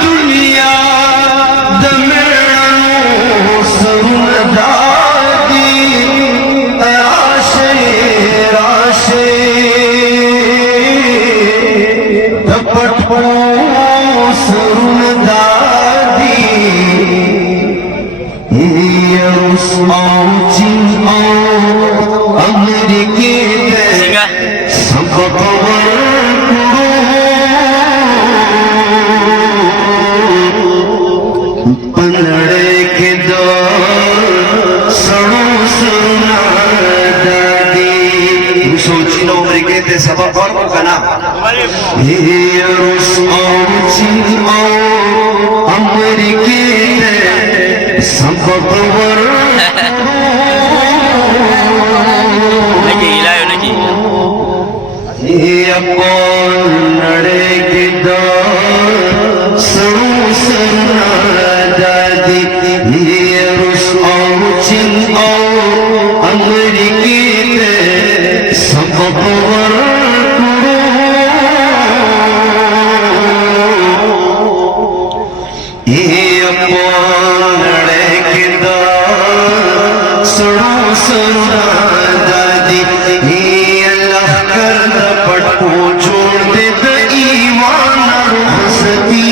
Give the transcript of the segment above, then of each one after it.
दुनिया दमेड़ो सुनदादी राशे राशे दपटो सुनदादी अमेरिके सब पंदड़े के दो सड़ो सुना दादी सोची लो अमेरिके ते सब कना अमेरिके ते सब नड़े के दो सड़ो सुना दादी अमेरिके ते सब नड़े के दो सड़ो सुना दादी अल्लाह कर पटको छोड़ दे तो ईमान रुखसती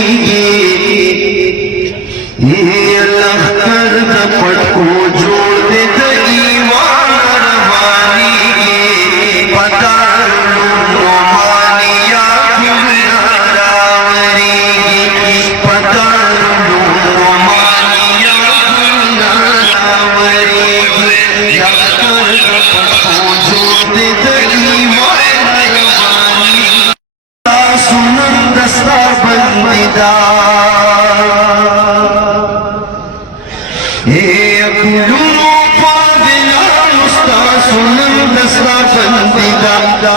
अल्लाह कर पटको जोड़ दे तो ईमान रवानी पता मानिया रावरी पता मानिया रावरी जोड़ दे तो ईमान रवानी सुनन दस्ता बंदिदा सुनन दस्ता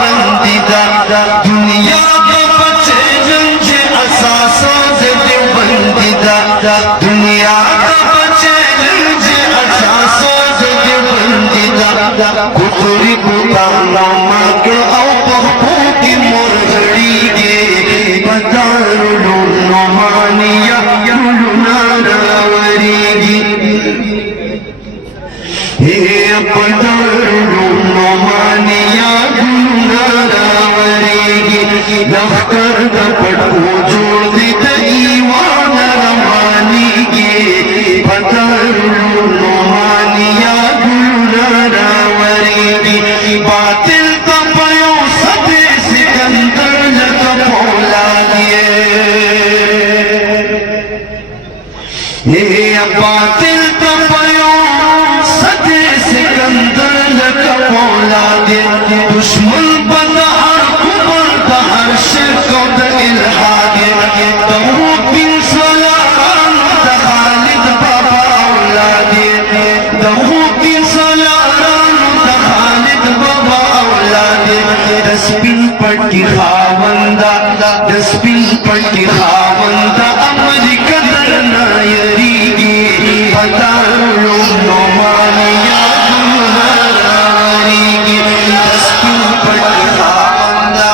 बंदिदा दुनिया के बच्चे जंजे असासों से बंदिदा दुनिया का बच्चे जंजे असासों से बंदिदा कुतरी कुताना के औपो की मुरझड़ी के पतारू लो मानिया लुना रावरी हे पतारू लो मानिया लुना रावरी लफ्कर दपटको जोड़ दी ईमान रवानी के पतारू लो मानिया लुना रावरी बातिल का पयो सदे सिकंदर लग भोला दिए बातिल का पयो सदे सिकंदर लग भोला दे दुश्मन बंदा कुबर का हर शिर्क द इल्हाद तहु बिन सलाम द खालिद बाबा औलाद तहु बिन सलाम द खालिद बाबा औलाद दसबिन पट्टी खावंदा दसबिन पट्टी खावंदा अमेरिका नायरी पता लो मानिया दुलारी दसबिन पट्टी खावंदा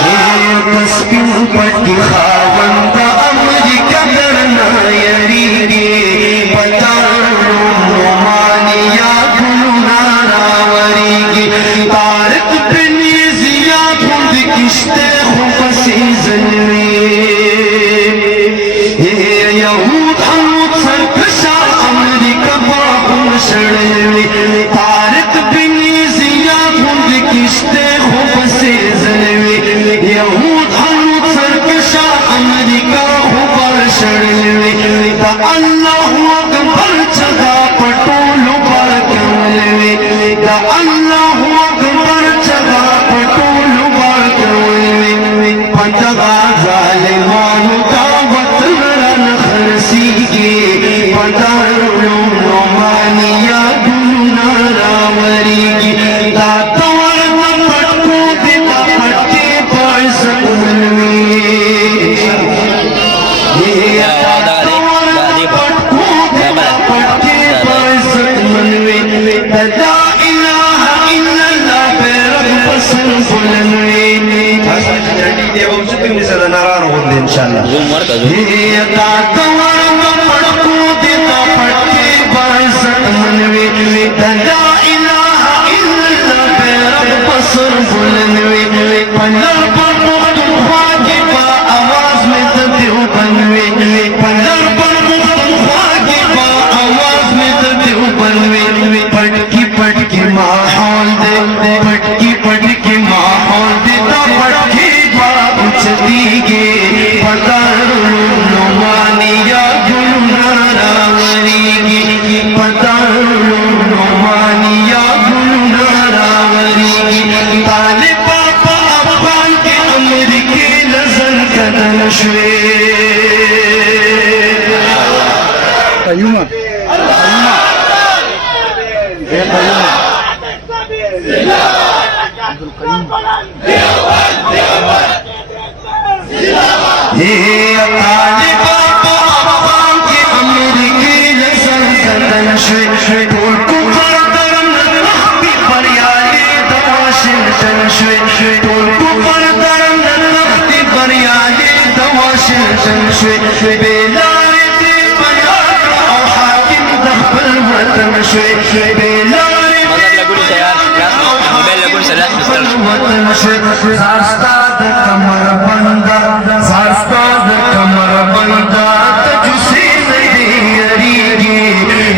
दसबिन पट्टी खावंदा अमेरिका नायरी पता लो मानिया दुला रावरी तारक बिन जिया खुद किश्ते खुफसी जलवे यहूद हमूद सरकशा अमेरिका बाबुल शड़वे तारक बिन जिया खुद किश्ते खुफसी जलवे यहूद हमूद सरकशा अमेरिका खुबर शड़वे अल्लाह अकबर जगा पटोलो पर कमलवे अल्लाह अकबर जगा पटोलो पर कमलवे पंजगा जालिमानु दावत रन खरसी के पटारो मानिया दुना तालिबा अफगान के अमेरिकी लसन शवे toll Kufar दरम नखती बरियाले the Washington शवे toll Kufar दरम नखती बरियाले the Washington शवे बेलारे दे बयान और हाकिम दखल वतन शवे बेलारे वतन शवे सास्ताद कमर बंदा सास्ताद कमर बंदा तुझसे मेरी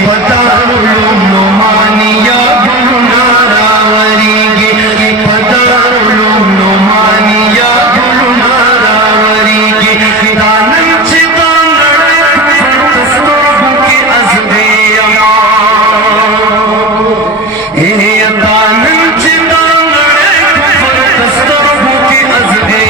पतारुलो मानिया गुनारावरी पतारुलो मानिया गुनारावरी दानन चितान तस्तो के अज़बे ए दानन चितान तस्तो के अज़बे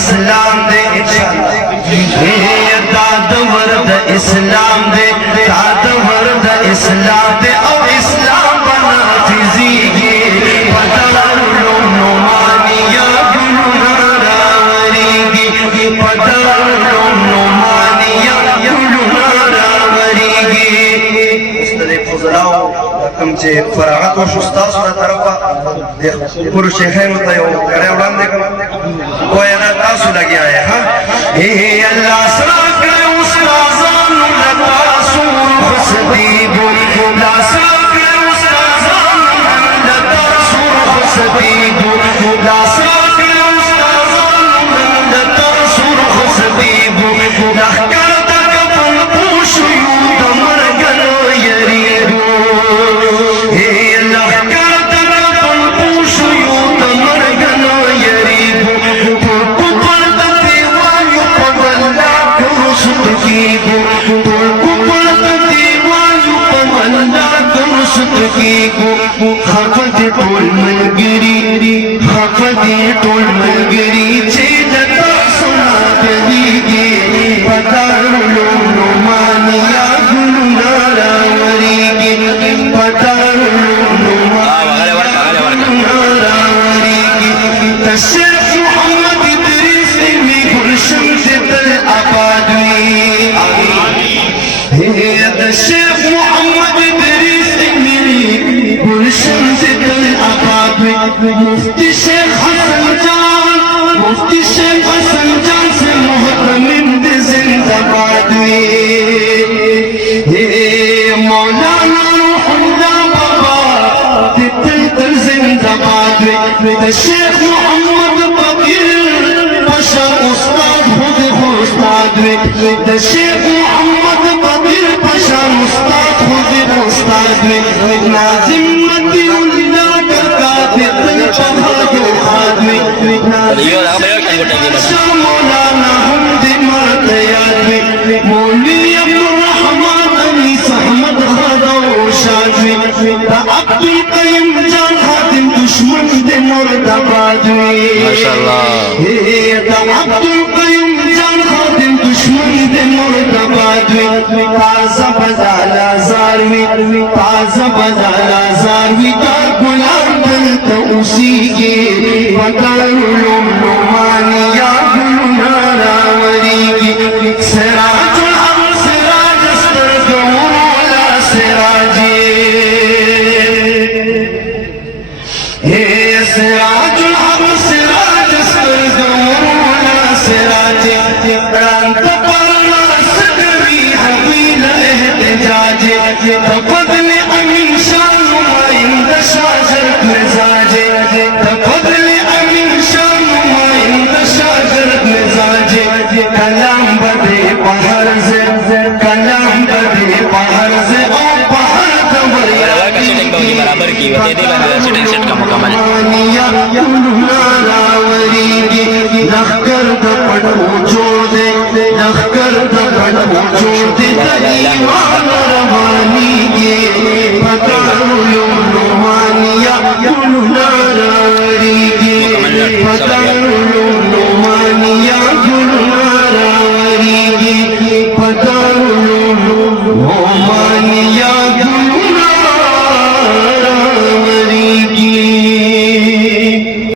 इस्लाम दे दाद वर्द इस्लाम दे दाद वर्द इस्लाम दे और इस्लाम बना फिजीगी पतारुलो मानिया गुनारावरी पतारुलो मानिया गुनारावरी मुस्तदे फजलाओ कम चे फरागत और उस्ताद सुना तरफा पुर शेखैन होता है करे उड़ान देखो कोई ना तासु लगी आया हाँ अल्लाह सलाम करे उस्ताज़ान लगा सूर खुशबीबो अल्लाह सलाम करे उस्ताज़ान लगा सूर खुशबीबो अल्लाह सलाम करे उस्ताज़ान लगा सूर खुशबीबो लखकर तक पन पूछू दमर गलो यरीबो लखकर तक पन पूछू दमर गलो यरीबो खफते टोल मलगिरी खफते टोल मलगिरी चेलता सुना दीगे पतारुलो मानिया गुनारावरी पतारुलो गुनारावरी तशरीफ मोहम्मद इदरीस में गुलशन से तल आबादी तशरीफ मोहम्मद इदरीस मेरी गुलशन से तल आबादी मुफ्ती शेख हसन जान से मोहतमिम दे जिंदाबाद मौलाना रूहुल्लाह बाबा तितल तल जिंदाबाद शेख मोहम्मद बकीर पाशा उस्ताद खुद उस्ताद शेख मोहम्मद बकीर पाशा उस्ताद खुद उस्ताद नाजिम मदीउल्लाह का तितल पहाड़ खादमी मौलाना हमदे मरतयाद मौली अब्दुर्रहमान अली सहमद खादा शादी अब्दुल कय्यूम जान खादिम दुश्मन दे मुर्दाबाद माशाअल्लाह अब्दुल कय्यूम जान खादिम दुश्मन दे मुर्दाबाद ताज़ा के पतलू मानिया नारावरी की सिराजुल हक सिराज अस्तर गौला सिराजे हे सिराजुल हक सिराज अस्तर गौला सिराजे प्रांत पाना सकवी हवील एहतजाजे तफदल अमीन शाह नुमाइंद शाजर मिजाजे तफदल अमीन शाह नुमाइंद शाजर मिजाजे कलाम बदे पहाड़ से कलाम बदे पहाड़ से ओ पहाड़ तमरिया का शूटिंग बहुत ही बराबर की हुई थी शूटिंग सेट का मुकम्मल नारावरी की लखकर दपड़ो छोड़ दे लखकर दपड़ो छोड़ दे तईवान रवानी के